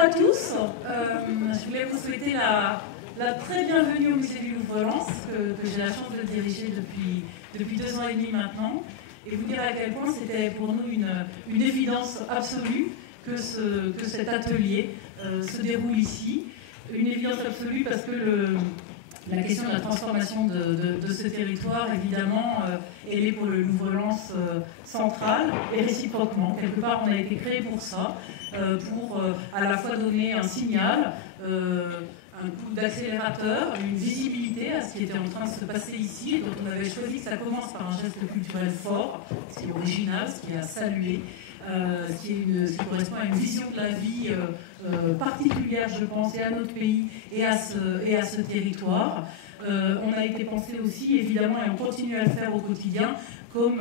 à tous. Je voulais vous souhaiter la très bienvenue au musée du Louvre-Lens, que j'ai la chance de diriger depuis 2 ans et demi maintenant, et vous dire à quel point c'était pour nous une évidence absolue que cet atelier se déroule ici. Une évidence absolue parce que la question de la transformation de ce territoire, évidemment, elle est pour le Louvre-Lens central et réciproquement. Quelque part, on a été créé pour ça, pour à la fois donner un signal, un coup d'accélérateur, une visibilité à ce qui était en train de se passer ici, et dont on avait choisi que ça commence par un geste culturel fort, ce qui est original, ce qui est à saluer, ce qui correspond à une vision de la vie particulière, je pense, et à notre pays et à ce territoire. On a été pensé aussi, évidemment, et on continue à le faire au quotidien, comme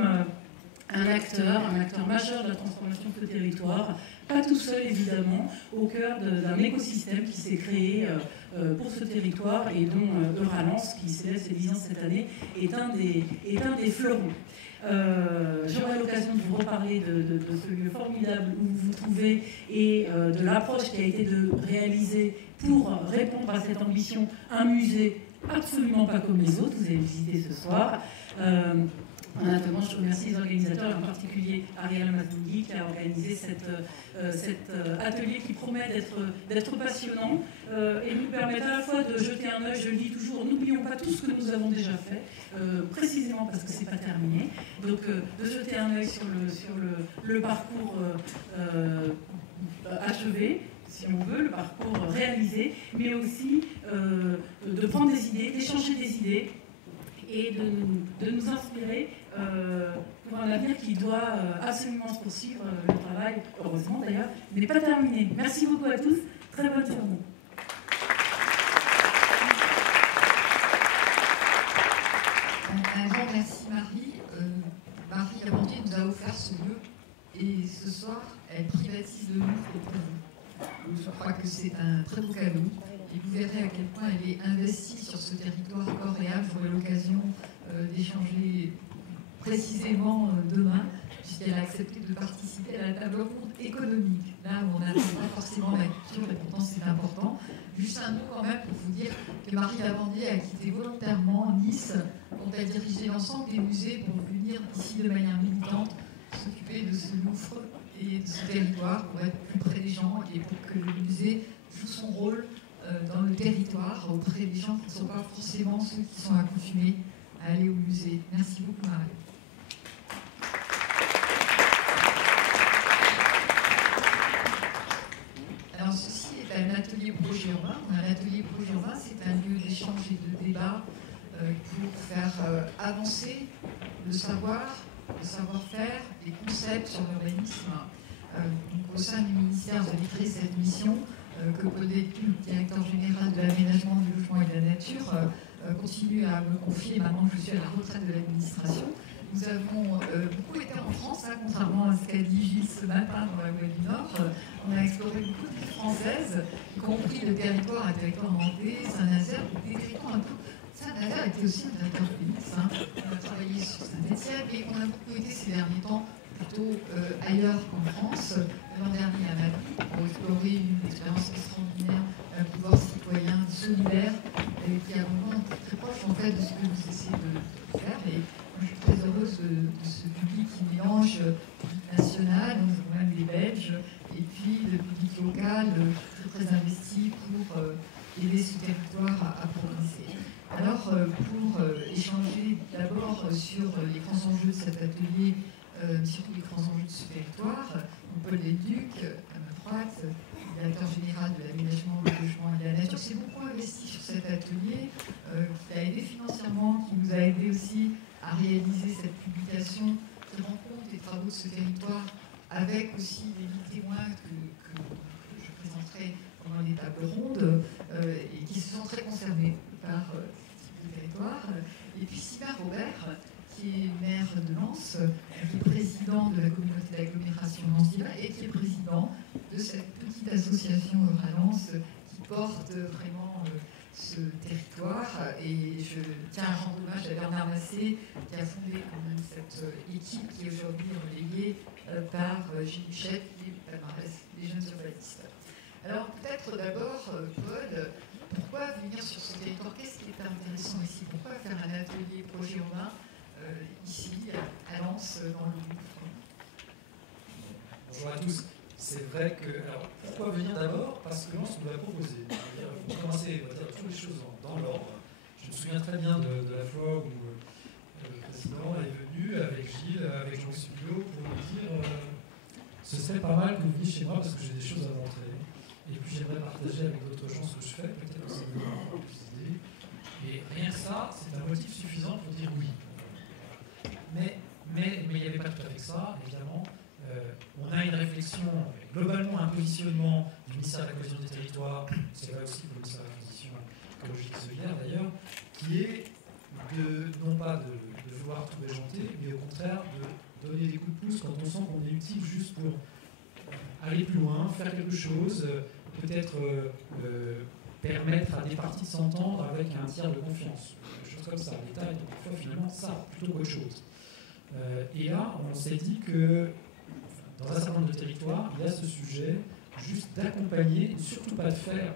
un acteur majeur de la transformation de ce territoire, pas tout seul évidemment, au cœur d'un écosystème qui s'est créé pour ce territoire et dont Euralens, qui célèbre ses 10 ans cette année, est un des fleurons. J'aurai l'occasion de vous reparler de ce lieu formidable où vous vous trouvez et de l'approche qui a été de réaliser pour répondre à cette ambition un musée absolument pas comme les autres. Vous allez visiter ce soir. En attendant, je remercie les organisateurs, en particulier Ariel Mazougi, qui a organisé cet atelier qui promet d'être passionnant et nous permettre à la fois de jeter un œil, je le dis toujours, n'oublions pas tout ce que nous avons déjà fait, précisément parce que ce n'est pas terminé, donc de jeter un œil sur le parcours achevé, si on veut, le parcours réalisé, mais aussi de prendre des idées, d'échanger des idées, et de nous inspirer pour un avenir qui doit absolument se poursuivre. Le travail, heureusement d'ailleurs, n'est pas terminé. Merci beaucoup à tous. Très bonne journée. Un grand merci Marie. Marie Lavandier nous a offert ce lieu et ce soir, elle privatise le Louvre pour vous. Je crois que c'est un très beau cadeau. Et vous verrez à quel point elle est investie sur ce territoire corps et âme. J'aurai l'occasion d'échanger précisément demain, puisqu'elle a accepté de participer à la table ronde économique. Là où on n'attend pas forcément la culture, et pourtant c'est important. Juste un mot quand même pour vous dire que Marie Lavandier a quitté volontairement Nice, dont elle dirigeait l'ensemble des musées pour venir ici de manière militante s'occuper de ce Louvre et de ce territoire pour être plus près des gens et pour que le musée joue son rôle dans le territoire, auprès des gens qui ne sont pas forcément ceux qui sont accoutumés à aller au musée. Merci beaucoup, Marie. Alors, ceci est un atelier projet urbain. Un atelier projet urbain, c'est un lieu d'échange et de débat pour faire avancer le savoir, le savoir-faire, les concepts sur l'urbanisme. Au sein du ministère, vous avez créé cette mission que Paul Delpine, directeur général de l'aménagement, du logement et de la nature, continue à me confier maintenant que je suis à la retraite de l'administration. Nous avons beaucoup été en France, hein, contrairement à ce qu'a dit Gilles ce matin dans la Voie du Nord. On a exploré beaucoup de villes françaises, y compris le territoire, un territoire nantais, Saint-Nazaire, des territoires un peu. Saint-Nazaire était aussi un territoire de Nice. Hein. On a travaillé sur Saint-Étienne, mais on a beaucoup été ces derniers temps plutôt ailleurs qu'en France. L'an dernier à Madrid, pour explorer une expérience extraordinaire, un pouvoir citoyen solidaire, qui est vraiment très proche en fait de ce que vous essayez de faire. Et je suis très heureuse de ce public qui mélange public national, nous avons même les Belges, et puis le public local très investi pour aider ce territoire à progresser. Alors, pour échanger d'abord sur les grands enjeux de cet atelier, surtout les grands enjeux de ce territoire, Paul Delduc, à ma droite, directeur général de l'aménagement, du logement et de la nature, s'est beaucoup investi sur cet atelier, qui a aidé financièrement, qui nous a aidé aussi à réaliser cette publication qui rend compte des travaux de ce territoire, avec aussi les témoins que je présenterai pendant les tables rondes, et qui se sont très concernés par ce type de territoire. Et puis Sylvain Robert, qui est maire de Lens, qui est président de la communauté d'agglomération Lens-Diva et qui est président de cette petite association Euralens qui porte vraiment ce territoire. Et je tiens à rendre hommage à Bernard Massé, qui a fondé quand même cette équipe qui est aujourd'hui relayée par Gilles Huchette, qui est le palmarès des jeunes urbanistes. Alors, peut-être d'abord, Paul, pourquoi venir sur ce territoire? Qu'est-ce qui est intéressant ici? Pourquoi faire un atelier projet urbain ici, à Lens, dans le Louvre? Bonjour à tous. C'est vrai que. Alors, pourquoi venir d'abord? Parce que Lens nous l'a proposé. Pour commencer, on va dire toutes les choses dans l'ordre. Je me souviens très bien de la fois où le président est venu avec Gilles, avec Jean Subio, pour nous dire ce serait pas mal que vous veniez chez moi parce que j'ai des choses à montrer. Et puis j'aimerais partager avec d'autres gens ce que je fais, peut-être que ça me donne un peu plus d'idées. Et rien que ça, c'est un motif suffisant pour dire oui. Mais il n'y avait pas tout à fait ça, évidemment. On a une réflexion, globalement un positionnement du ministère de la Cohésion des Territoires, c'est vrai aussi pour le ministère de la Transition écologique et solidaire d'ailleurs, qui est non pas de vouloir tout régenter, mais au contraire de donner des coups de pouce quand on sent qu'on est utile juste pour aller plus loin, faire quelque chose, peut-être permettre à des parties de s'entendre avec un tiers de confiance, des choses comme ça. L'État est parfois finalement ça, plutôt qu'autre chose. Et là, on s'est dit que dans un certain nombre de territoires, il y a ce sujet juste d'accompagner, surtout pas de faire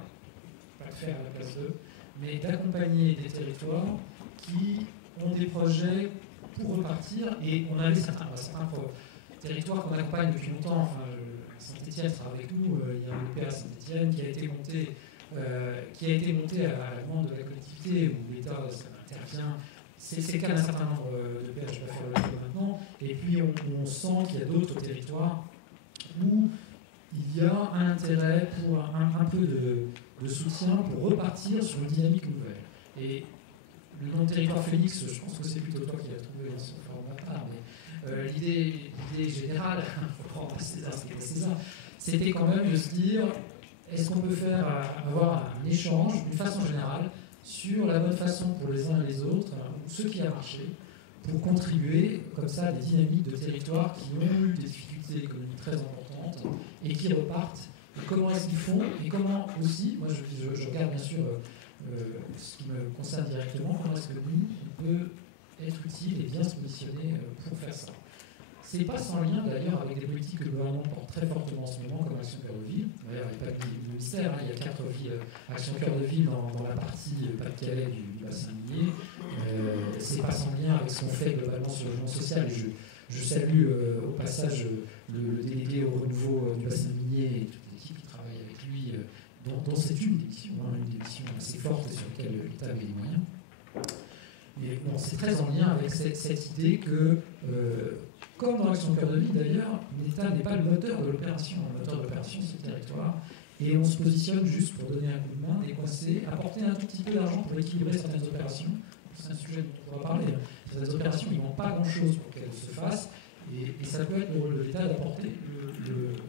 à la place d'eux, mais d'accompagner des territoires qui ont des projets pour repartir. Et on avait certains territoires qu'on accompagne depuis longtemps. Enfin, Saint-Étienne sera avec nous. Il y a un EPA à Saint-Étienne qui a été monté à la demande de la collectivité, où l'État intervient. C'est le cas d'un certain nombre de PH, je vais faire le tour maintenant. Et puis on sent qu'il y a d'autres territoires où il y a un intérêt pour un peu de soutien pour repartir sur une dynamique nouvelle. Et le nom de territoire Phoenix, je pense que c'est plutôt toi qui l'as trouvé dans ce format, mais l'idée générale, il faut prendre César ce qu'était César, c'était quand même de se dire est-ce qu'on peut avoir un échange d'une façon générale sur la bonne façon pour les uns et les autres, ce qui a marché, pour contribuer comme ça à des dynamiques de territoires qui ont eu des difficultés économiques très importantes et qui repartent. Et comment est-ce qu'ils font? Et comment aussi, moi je regarde bien sûr ce qui me concerne directement, comment est-ce que nous, on peut être utile et bien se positionner pour faire ça. C'est pas sans lien d'ailleurs avec des politiques que le gouvernement porte très fortement en ce moment, comme Action Cœur de Ville. D'ailleurs, il n'y a pas que le ministère, il y a 4 villes Action Cœur de Ville dans la partie Pas-de-Calais du bassin minier. C'est pas sans lien avec ce qu'on fait globalement sur le logement social. Et je salue au passage le délégué au renouveau du bassin minier et toute l'équipe qui travaille avec lui, dont c'est une des missions assez forte et sur laquelle l'État avait des moyens. Et bon, c'est très en lien avec cette idée que, comme dans l'Action Cœur de Ville d'ailleurs, l'État n'est pas le moteur de l'opération. Le moteur de l'opération, c'est le territoire. Et on se positionne juste pour donner un coup de main, décoincer, apporter un tout petit peu d'argent pour équilibrer certaines opérations. C'est un sujet dont on va parler. Certaines opérations, ils ne manquent pas grand-chose pour qu'elles se fassent. Et ça peut être le rôle de l'État d'apporter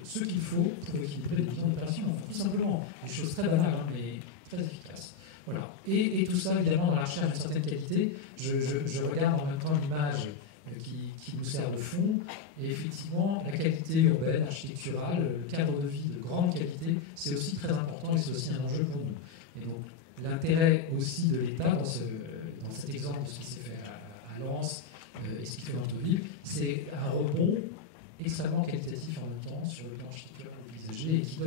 ce qu'il faut pour équilibrer les différentes opérations. Enfin, tout simplement, des choses très banales, mais très efficaces. Voilà. Et tout ça, évidemment, dans la recherche d'une certaine qualité. Je regarde en même temps l'image qui nous sert de fond. Et effectivement, la qualité urbaine, architecturale, le cadre de vie de grande qualité, c'est aussi très important et c'est aussi un enjeu pour nous. Et donc, l'intérêt aussi de l'État dans cet exemple de ce qui s'est fait à Lens et ce qui fait dans Deauville, c'est un rebond extrêmement qualitatif en même temps sur le plan architectural envisagé et qui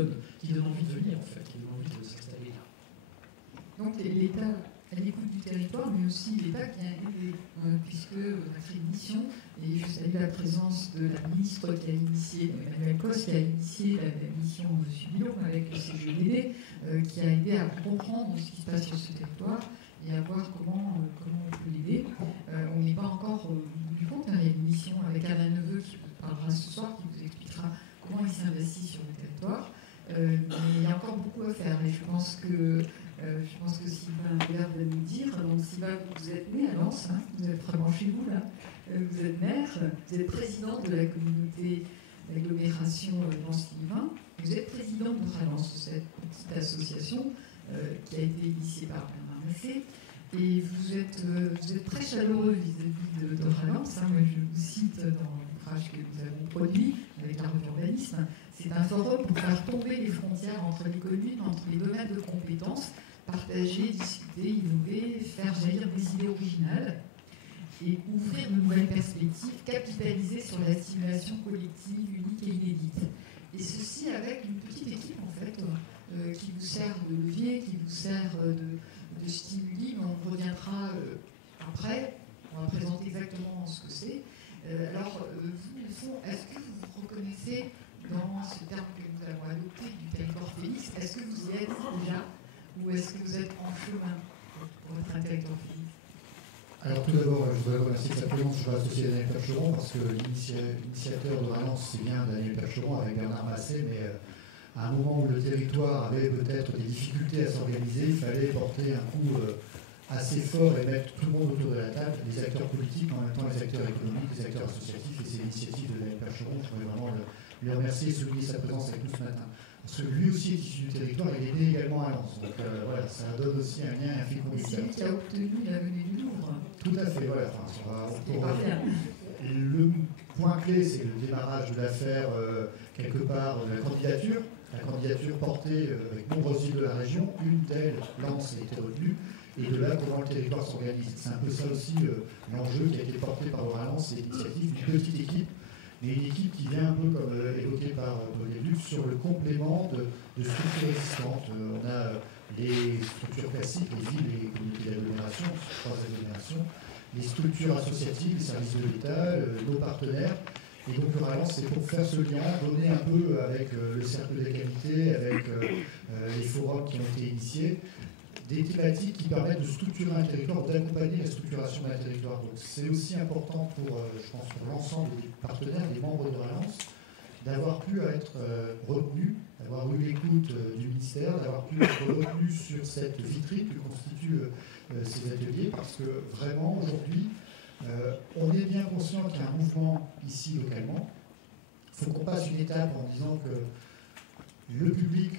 donne envie de venir, en fait, qui donne envie de s'installer là. Donc l'État à l'écoute du territoire, mais aussi l'État qui a aidé, puisque on a fait une mission, et je salue la présence de la ministre qui a initié, Emmanuel Cos, qui a initié la mission Subio avec le CGEDD, qui a aidé à comprendre ce qui se passe sur ce territoire et à voir comment on peut l'aider. On n'est pas encore au bout du compte, il y a une mission avec Alain Neveu qui vous parlera ce soir, qui vous expliquera comment il s'investit sur le territoire. Mais il y a encore beaucoup à faire, et je pense que Sylvain Béard va nous dire. Donc Sylvain, vous êtes né à Lens, hein, vous êtes vraiment chez vous là, vous êtes maire, vous êtes président de la communauté d'agglomération Lens-Sylvain, vous êtes président de Lens, cette petite association qui a été initiée par Bernard Massé, et vous êtes très chaleureux vis-à-vis de Lens. Moi, je vous cite dans l'ouvrage que nous avons produit avec la revue Urbanisme. C'est un forum pour faire tomber les frontières entre les communes, entre les domaines de compétences, partager, discuter, innover, faire jaillir des idées originales et ouvrir de nouvelles perspectives, capitaliser sur la stimulation collective, unique et inédite. Et ceci avec une petite équipe, en fait, qui vous sert de levier, qui vous sert de stimuli, mais on reviendra après. On va présenter exactement ce que c'est. Alors, vous, au fond, est-ce que vous vous reconnaissez dans ce terme que nous avons adopté du territoire félix? Est-ce que vous y êtes déjà ou est-ce que vous êtes en chemin pour être un territoire félix? Alors tout d'abord, je voudrais remercier sa présence. Je veux associer Daniel Percheron parce que l'initiateur de Valence, c'est bien Daniel Percheron avec Bernard Massé, mais à un moment où le territoire avait peut-être des difficultés à s'organiser, il fallait porter un coup assez fort et mettre tout le monde autour de la table, les acteurs politiques, mais en même temps les acteurs économiques, les acteurs associatifs, et c'est l'initiative de Daniel Percheron. Je voudrais vraiment lui remercier et souligner sa présence avec nous ce matin. Parce que lui aussi est issu du territoire, il est né également à Lens. Donc voilà, ça donne aussi un lien et un fil conducteur. C'est lui qui a obtenu la venue du Louvre. Tout à fait, voilà. Le point clé, c'est le démarrage de l'affaire, quelque part, de la candidature. La candidature portée avec nombreuses villes de la région, une d'elles, Lens, a été retenue. Et de là, comment le territoire s'organise. C'est un peu ça aussi l'enjeu qui a été porté par Lens, c'est l'initiative d'une petite équipe, mais une équipe qui vient un peu, comme évoqué par Paul Luc, sur le complément de structures existantes. On a les structures classiques, les villes, les communautés d'agglomération, trois agglomérations, les structures associatives, les services de l'État, nos partenaires. Et donc le Valence, c'est pour faire ce lien, donner un peu avec le cercle d'égalité, avec les forums qui ont été initiés, des thématiques qui permettent de structurer un territoire, d'accompagner la structuration d'un territoire. Donc c'est aussi important pour, je pense, pour l'ensemble des partenaires, des membres de Valence, d'avoir pu être retenus, d'avoir eu l'écoute du ministère, d'avoir pu être retenus sur cette vitrine que constituent ces ateliers, parce que vraiment aujourd'hui, on est bien conscient qu'il y a un mouvement ici localement. Il faut qu'on passe une étape en disant que le public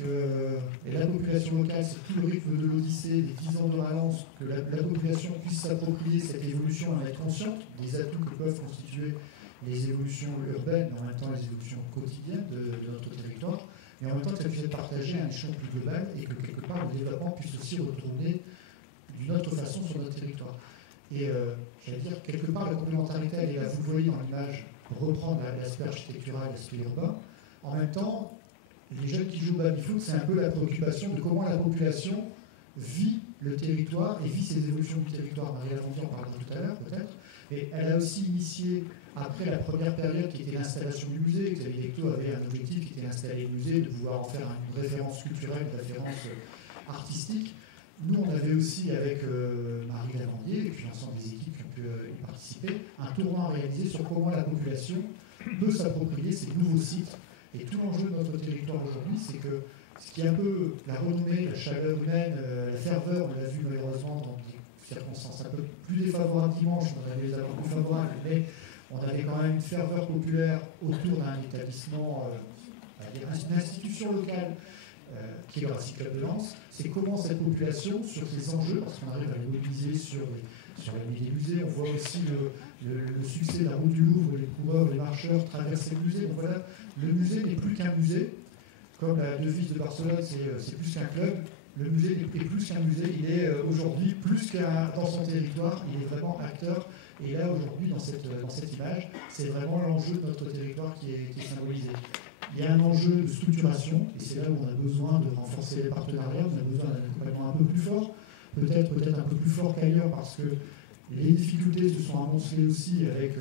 et la population locale, c'est tout le rythme de l'Odyssée, des 10 ans de Valence, que la population puisse s'approprier cette évolution et en être consciente des atouts que peuvent constituer les évolutions urbaines, mais en même temps les évolutions quotidiennes de notre territoire, mais en même temps que ça puisse être partagé à un échelon plus global et que quelque part le développement puisse aussi retourner d'une autre façon sur notre territoire. Et j'allais dire, quelque part, la complémentarité, elle est là, vous le voyez dans l'image, pour reprendre l'aspect architectural, l'aspect urbain. En même temps, les jeunes qui jouent au baby-foot, c'est un peu la préoccupation de comment la population vit le territoire et vit ces évolutions du territoire. Marie-Hélène Fondier en parlera tout à l'heure, peut-être. Et elle a aussi initié, après la première période qui était l'installation du musée, Xavier Lecto avait un objectif qui était d'installer le musée, de pouvoir en faire une référence culturelle, une référence artistique. Nous, on avait aussi, avec Marie Lavandier et puis l'ensemble des équipes qui ont pu y participer, un tournant réalisé sur comment la population peut s'approprier ces nouveaux sites. Et tout l'enjeu de notre territoire aujourd'hui, c'est que ce qui est un peu la renommée, la chaleur humaine, la ferveur, on l'a vu malheureusement dans des circonstances un peu plus défavorables dimanche, on avait les avant plus favorables, mais on avait quand même une ferveur populaire autour d'un établissement, une institution locale, qui est le Racing Club de Lens, c'est comment cette population, sur ces enjeux, parce qu'on arrive à les mobiliser sur la nuit des musées, on voit aussi le succès de la route du Louvre, les coureurs, les marcheurs traverser le musée. Donc voilà, le musée n'est plus qu'un musée, comme la devise de Barcelone, c'est plus qu'un club. Le musée n'est plus qu'un musée, il est aujourd'hui plus qu'un dans son territoire, il est vraiment acteur. Et là, aujourd'hui, dans cette image, c'est vraiment l'enjeu de notre territoire qui est symbolisé. Il y a un enjeu de structuration, et c'est là où on a besoin de renforcer les partenariats, on a besoin d'un accompagnement un peu plus fort, peut-être un peu plus fort qu'ailleurs, parce que les difficultés se sont amoncelées aussi avec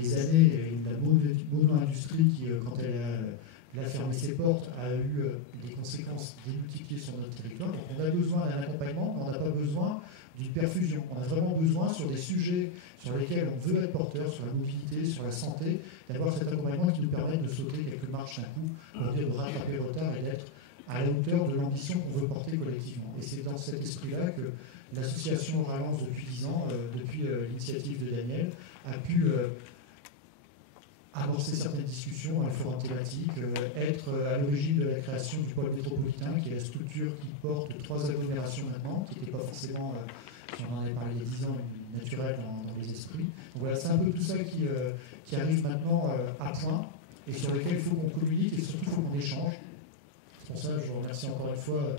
les années et la mono-industrie qui, quand elle a fermé ses portes, a eu des conséquences démultipliées sur notre territoire. Donc on a besoin d'un accompagnement, mais on n'a pas besoin d'une perfusion. On a vraiment besoin, sur des sujets sur lesquels on veut être porteur, sur la mobilité, sur la santé, d'avoir cet accompagnement qui nous permette de sauter quelques marches un coup, pour dire de rattraper le retard et d'être à la hauteur de l'ambition qu'on veut porter collectivement. Et c'est dans cet esprit-là que l'association Valence, depuis 10 ans, depuis l'initiative de Daniel, a pu amorcer certaines discussions, un forum thématique, être à l'origine de la création du pôle métropolitain, qui est la structure qui porte 3 agglomérations maintenant, qui n'était pas forcément, si on en avait parlé il y a 10 ans, naturel dans les esprits. Donc voilà, c'est un peu tout ça qui arrive maintenant à point, et sur lequel il faut qu'on communique, et surtout il faut qu'on échange. C'est pour ça que je vous remercie encore une fois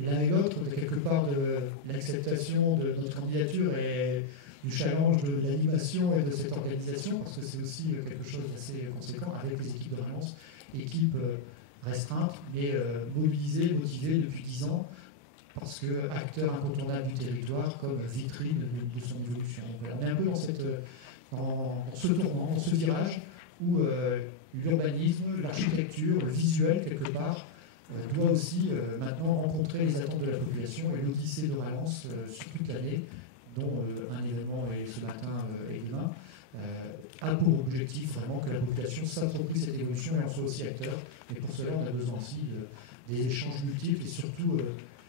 l'un et l'autre, de quelque part de l'acceptation de notre candidature et du challenge de l'animation et de cette organisation, parce que c'est aussi quelque chose d'assez conséquent avec les équipes de Valence, équipes restreinte, mais mobilisée, motivée depuis 10 ans, parce que acteur incontournable du territoire, comme vitrine de son évolution. Voilà, on est un peu dans ce tournant, dans ce virage, où l'urbanisme, l'architecture, le visuel, quelque part, doit aussi maintenant rencontrer les attentes de la population et l'Odyssée de Valence sur toute l'année, dont un événement est ce matin et demain, a pour objectif vraiment que la population s'approprie cette évolution et en soit aussi acteur. Mais pour cela, on a besoin aussi des échanges multiples et surtout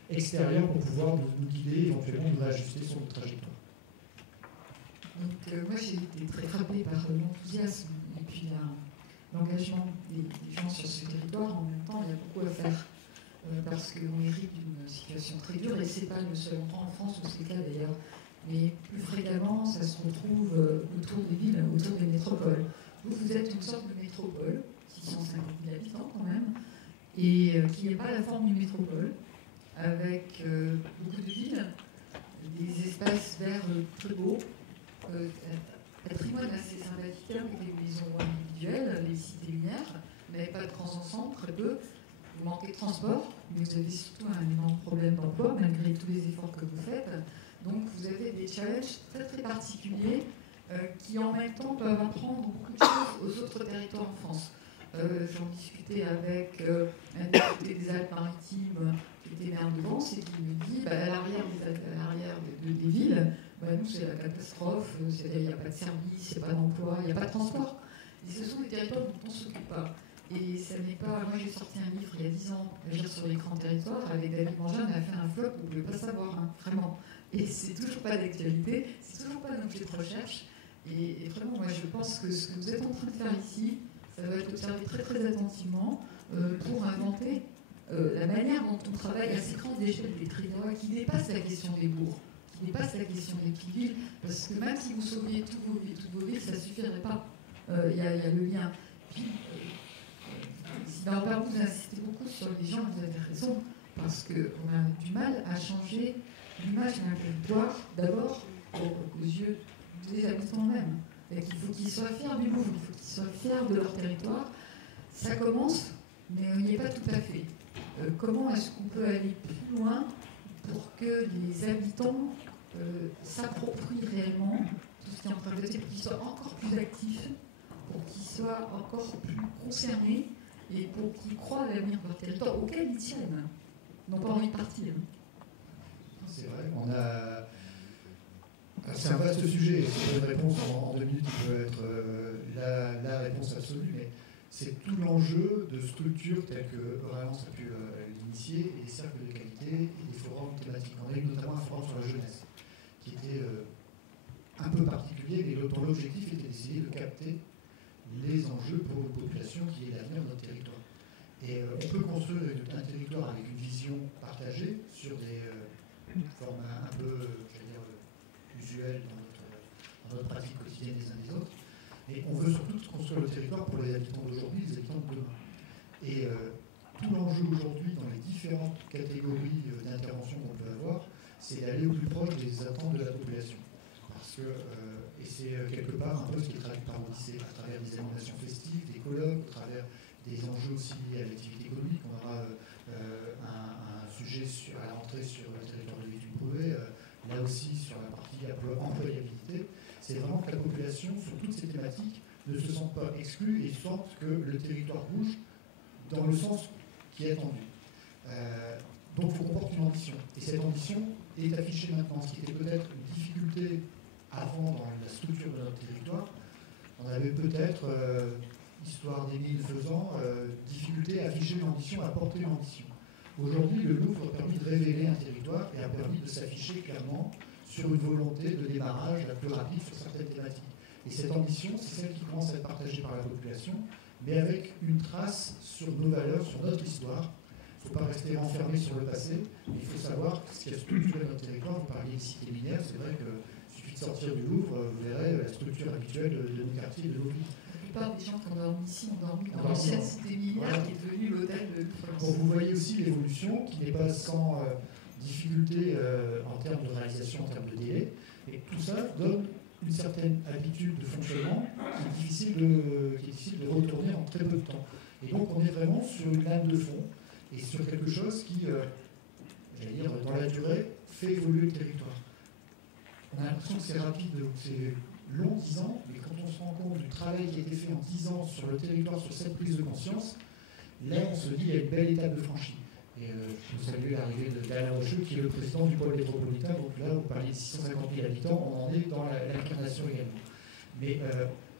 extérieurs pour pouvoir nous guider, éventuellement nous réajuster sur notre trajectoire. Donc moi j'ai été très frappée par l'enthousiasme et puis l'engagement des gens sur ce territoire. En même temps, il y a beaucoup à faire parce qu'on hérite d'une situation très dure et c'est pas le seul endroit en France où c'est le cas d'ailleurs. Mais plus fréquemment, ça se retrouve autour des villes, autour des métropoles. Vous êtes une sorte de métropole, 650 000 habitants quand même, et qui n'est pas la forme d'une métropole, avec beaucoup de villes, des espaces verts très beaux, patrimoine assez sympathique avec des maisons individuelles, les cités minières, mais pas de grands ensembles, très peu. Vous manquez de transport, mais vous avez surtout un énorme problème d'emploi, malgré tous les efforts que vous faites. Donc vous avez des challenges très très particuliers qui en même temps peuvent apprendre beaucoup de choses aux autres territoires en France. J'en discutais avec un député des Alpes-Maritimes qui était maire de Vence et qui me dit à l'arrière des villes, nous c'est la catastrophe, c'est-à-dire il n'y a pas de service, il n'y a pas d'emploi, il n'y a pas de transport. Et ce sont des territoires dont on ne s'occupe pas. Et ça n'est pas. Moi j'ai sorti un livre il y a 10 ans, Agir sur les grands territoires, avec David Mangin, on a fait un flop, vous ne pouvez pas savoir, vraiment. Et c'est toujours pas d'actualité, c'est toujours pas un objet de recherche. Et vraiment, moi je pense que ce que vous êtes en train de faire ici, ça va être observé très très attentivement pour inventer la manière dont on travaille à ces grandes échelles des territoires qui dépasse la question des bourgs, qui dépasse la question des petites villes, parce que même si vous sauviez toutes vos villes, ça ne suffirait pas. Il y a le lien. Puis, Sylvain vous insistez beaucoup sur les gens, vous avez raison, parce qu'on a du mal à changer l'image d'un territoire, d'abord aux yeux des habitants eux-mêmes. Il faut qu'ils soient fiers du Louvre, il faut qu'ils soient fiers de leur territoire. Ça commence, mais on n'y est pas tout à fait. Comment est-ce qu'on peut aller plus loin pour que les habitants s'approprient réellement tout ce qui est en train de se dire, qu'ils soient encore plus actifs, pour qu'ils soient encore plus concernés et pour qu'ils croient à l'avenir de leur territoire auquel ils tiennent, n'ont pas envie de partir. C'est vrai, c'est un vaste sujet. C'est une réponse en 2 minutes qui peut être la réponse absolue, mais c'est tout l'enjeu de structures telles que Valence a pu l'initier, et des cercles de qualité et des forums thématiques. On a eu notamment un forum sur la jeunesse, qui était un peu particulier, mais dont l'objectif était d'essayer de capter les enjeux pour une population qui est l'avenir de notre territoire. Et on peut construire un territoire avec une vision partagée sur des formes un peu, usuelles dans notre pratique quotidienne des uns des autres. Et on veut surtout construire le territoire pour les habitants d'aujourd'hui, les habitants de demain. Et tout l'enjeu aujourd'hui dans les différentes catégories d'intervention qu'on peut avoir, c'est d'aller au plus proche des attentes de la population. Parce que, et c'est quelque part un peu ce qui est traduit par l'Odyssée, à travers des animations festives, des colloques, à travers des enjeux aussi liés à l'activité économique. On aura un sujet à la rentrée sur le territoire de l'étude prouvée, là aussi sur la partie employabilité. C'est vraiment que la population, sur toutes ces thématiques, ne se sente pas exclue et sente que le territoire bouge dans le sens qui est attendu. Donc il faut qu'on porte une ambition. Et cette ambition est affichée maintenant, ce qui était peut-être une difficulté avant dans la structure de notre territoire. On avait peut-être, histoire d'Émile faisant, difficulté à afficher une ambition, à porter une ambition. Aujourd'hui, le Louvre a permis de révéler un territoire et a permis de s'afficher clairement sur une volonté de démarrage la plus rapide sur certaines thématiques. Et cette ambition, c'est celle qui commence à être partagée par la population, mais avec une trace sur nos valeurs, sur notre histoire. Il ne faut pas rester enfermé sur le passé, mais il faut savoir ce qui a structuré notre territoire. Vous parliez de cité minière, c'est vrai qu'il suffit de sortir du Louvre, vous verrez la structure habituelle de nos quartiers et de nos villes. La plupart des gens qui ont dormi ici ont dormi dans l'ancienne cité minière qui est devenue l'hôtel de France. Bon, vous voyez aussi l'évolution qui n'est pas sans difficulté en termes de réalisation, en termes de délai. Et tout ça donne une certaine habitude de fonctionnement qui est difficile de retourner en très peu de temps. Et donc on est vraiment sur une lame de fond et sur quelque chose qui, j'allais dire, dans la durée, fait évoluer le territoire. On a l'impression que c'est rapide, c'est long, 10 ans, mais quand on se rend compte du travail qui a été fait en 10 ans sur le territoire, sur cette prise de conscience, là on se dit qu'il y a une belle étape de franchie. Et je veux saluer l'arrivée d'Alain Rocheux, qui est le président du pôle métropolitain. Donc là, vous parliez de 650 000 habitants, on en est dans l'incarnation également. Mais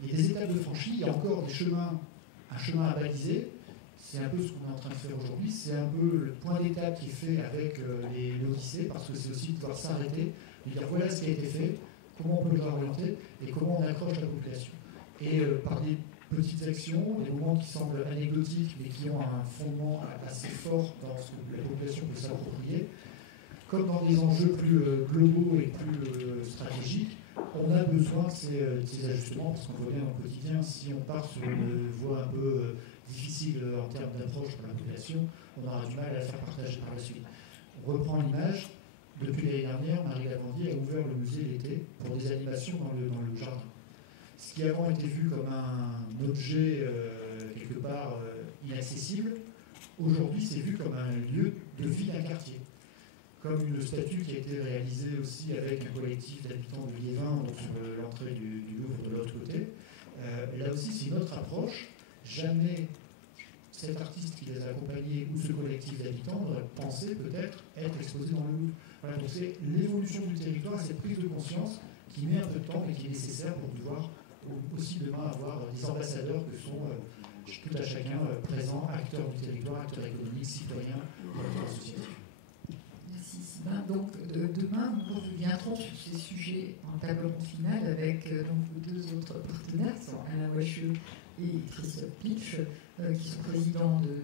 il y a des étapes de franchie, il y a encore des chemins, un chemin à baliser. C'est un peu ce qu'on est en train de faire aujourd'hui. C'est un peu le point d'étape qui est fait avec les Odyssées, parce que c'est aussi de pouvoir s'arrêter, de dire voilà ce qui a été fait, comment on peut le réorienter et comment on accroche la population. Et par des petites actions, des moments qui semblent anecdotiques mais qui ont un fondement assez fort dans ce que la population peut s'approprier, comme dans des enjeux plus globaux et plus stratégiques, on a besoin de ces ajustements parce qu'on voit bien au quotidien, si on part sur une voie un peu difficile en termes d'approche pour la population, on aura du mal à la faire partager par la suite. On reprend l'image, depuis l'année dernière, Marie Lavandier a ouvert le musée l'été pour des animations dans le jardin. Ce qui avant était vu comme un objet quelque part inaccessible, aujourd'hui c'est vu comme un lieu de vie d'un quartier. Comme une statue qui a été réalisée aussi avec un collectif d'habitants de Liévin sur l'entrée du Louvre de l'autre côté. Là aussi c'est une autre approche. Jamais cet artiste qui les a accompagnés ou ce collectif d'habitants n'aurait pensé peut-être être exposé dans le Louvre. Voilà, donc c'est l'évolution du territoire, cette prise de conscience qui met un peu de temps mais qui est nécessaire pour pouvoir aussi demain avoir des ambassadeurs que sont tout à chacun présents, acteurs du territoire, acteurs économiques, citoyens, associatifs. Merci Sylvain. Donc demain, nous reviendrons sur ces sujets en table ronde finale avec donc, vos deux autres partenaires, qui sont Alain Wacheux et Christophe Pilch, qui sont présidents de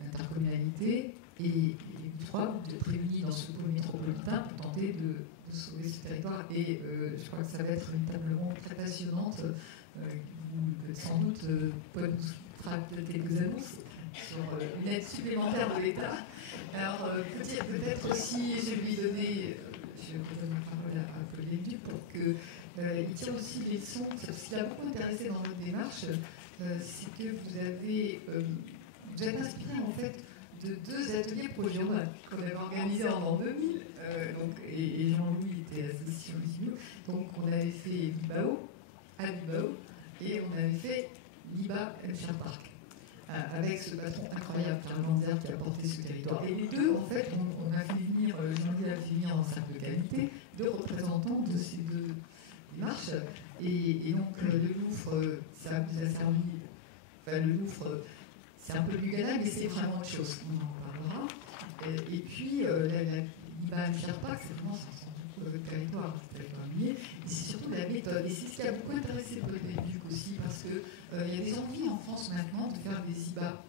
l'intercommunalité, et vous trois, vous êtes réunis dans ce pôle métropolitain pour tenter de sauver ce territoire. Et je crois que ça va être une table ronde très passionnante. Sans doute, Paul nous fera quelques annonces sur une aide supplémentaire de l'État. Alors, peut-être aussi, je vais lui donner, je redonne la parole à Paul Lévy pour qu'il tire aussi les leçons. Ce qui l'a beaucoup intéressé dans votre démarche, c'est que vous êtes inspiré en fait de deux ateliers projets urbains qu'on avait organisés en l'an 2000, et Jean-Louis était associé au Libio. Donc on avait fait Bilbao, à Bilbao, et on avait fait Liba Elcher Park, avec ce patron incroyable, Pierre Lanzer, qui a porté ce territoire. Et les deux, en fait, on a fait venir, Jean-Louis a fait venir en cercle de qualité, deux représentants de ces deux démarches. Et donc le Louvre, ça vous a servi, enfin le Louvre, c'est un peu du gala, mais c'est vraiment autre chose. On en parlera. Et puis, la Liba Elcher Park, c'est vraiment ça ressemble beaucoup à votre territoire lié. Et c'est surtout la méthode. Et c'est ce qui a beaucoup intéressé Paul Lévy aussi, parce qu'il y a des envies en France maintenant de faire des IBA.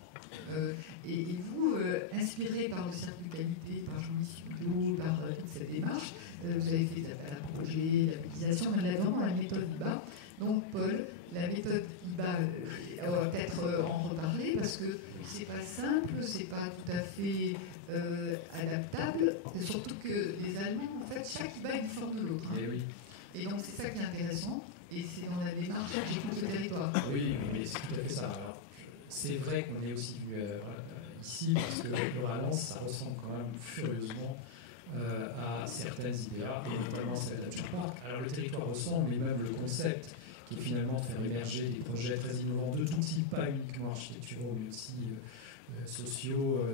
Et vous, inspiré par le cercle de qualité, par Jean-Michel Hulot, par toute cette démarche, vous avez fait appel à projet, la médiation, mais là vraiment la méthode IBA. Donc Paul, la méthode IBA, on va peut-être en reparler parce que c'est pas simple, c'est pas tout à fait adaptable, surtout que les Allemands, en fait, chaque IBA est différent de l'autre. Hein. Oui. Et donc c'est ça qui est intéressant, et c'est dans la démarche j'écoute le territoire. Oui, mais c'est tout à fait ça. Alors, c'est vrai qu'on est aussi vu ici, parce que le Valence, ça ressemble quand même furieusement à certaines IBA, et notamment celle d'Elcher Park. Alors le territoire ressemble, mais même le concept, qui est finalement de faire émerger des projets très innovants de tout type, pas uniquement architecturaux, mais aussi sociaux,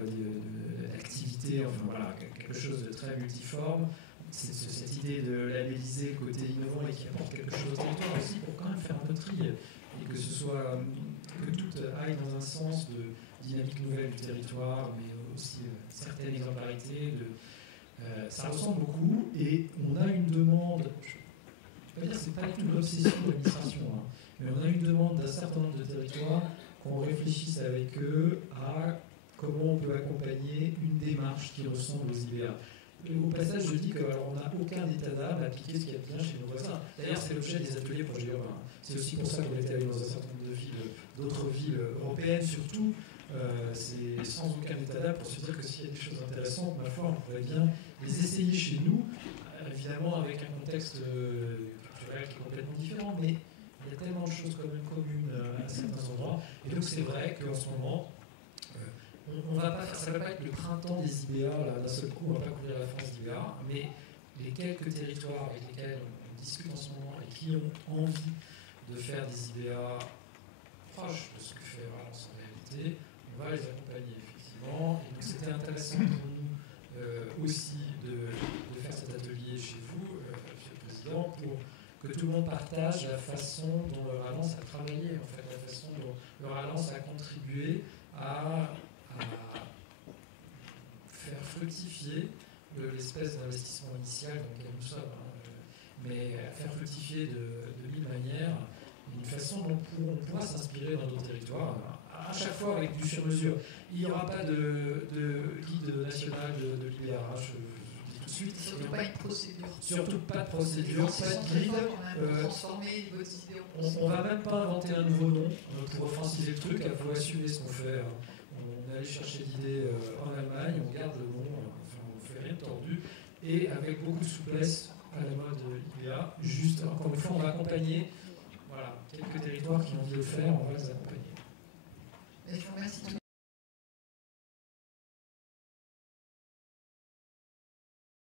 d'activités, enfin voilà, quelque chose de très multiforme. C'est cette idée de labelliser côté innovant et qui apporte quelque chose au territoire aussi pour quand même faire un peu de tri et que ce soit que tout aille dans un sens de dynamique nouvelle du territoire, mais aussi certaines exemplarités. Ça ressemble beaucoup et on a une demande. Je ne veux pas dire que ce n'est pas du tout l'obsession de l'administration, hein, mais on a une demande d'un certain nombre de territoires qu'on réfléchisse avec eux à comment on peut accompagner une démarche qui ressemble aux IBA. Au passage, je dis qu'on n'a aucun état d'âme à appliquer ce qu'il y a de bien chez nos voisins. D'ailleurs, c'est l'objet des ateliers projets urbains. C'est aussi pour ça qu'on est allé dans un certain nombre de villes, d'autres villes européennes surtout. C'est sans aucun état d'âme pour se dire que s'il y a des choses intéressantes, ma foi, on pourrait bien les essayer chez nous, évidemment avec un contexte culturel qui est complètement différent, mais il y a tellement de choses quand même communes à certains endroits. Et donc c'est vrai qu'en ce moment, on va pas faire, ça ne va pas être le printemps des IBA, là, d'un seul coup, on ne va pas couvrir la France d'IBA, mais les quelques territoires avec lesquels on discute en ce moment et qui ont envie de faire des IBA proches de ce que fait Valence en réalité, on va les accompagner effectivement. Et donc c'était intéressant pour nous aussi de faire cet atelier chez vous, Monsieur le Président, pour que tout le monde partage la façon dont le Valence a travaillé, en fait, la façon dont le Valence a contribué à faire fructifier l'espèce d'investissement initial dans lequel nous sommes, mais à faire fructifier de mille manières, une façon dont on pourra s'inspirer dans d'autres territoires, à chaque fois avec du sur-mesure. Il n'y aura pas de guide national de l'IBA, je dis tout de suite. Surtout pas une procédure. Surtout pas de procédure, pas de guide. Transformer votre idée en On ne va même pas inventer un nouveau nom pour offensiver le truc, il faut assumer ce qu'on fait. On est allé chercher l'idée en Allemagne, on garde le nom, enfin, on ne fait rien de tordu, et avec beaucoup de souplesse à la mode IBA. Juste, encore une fois, on va accompagner quelques territoires qui ont envie de le faire, on va les accompagner. Je vous remercie.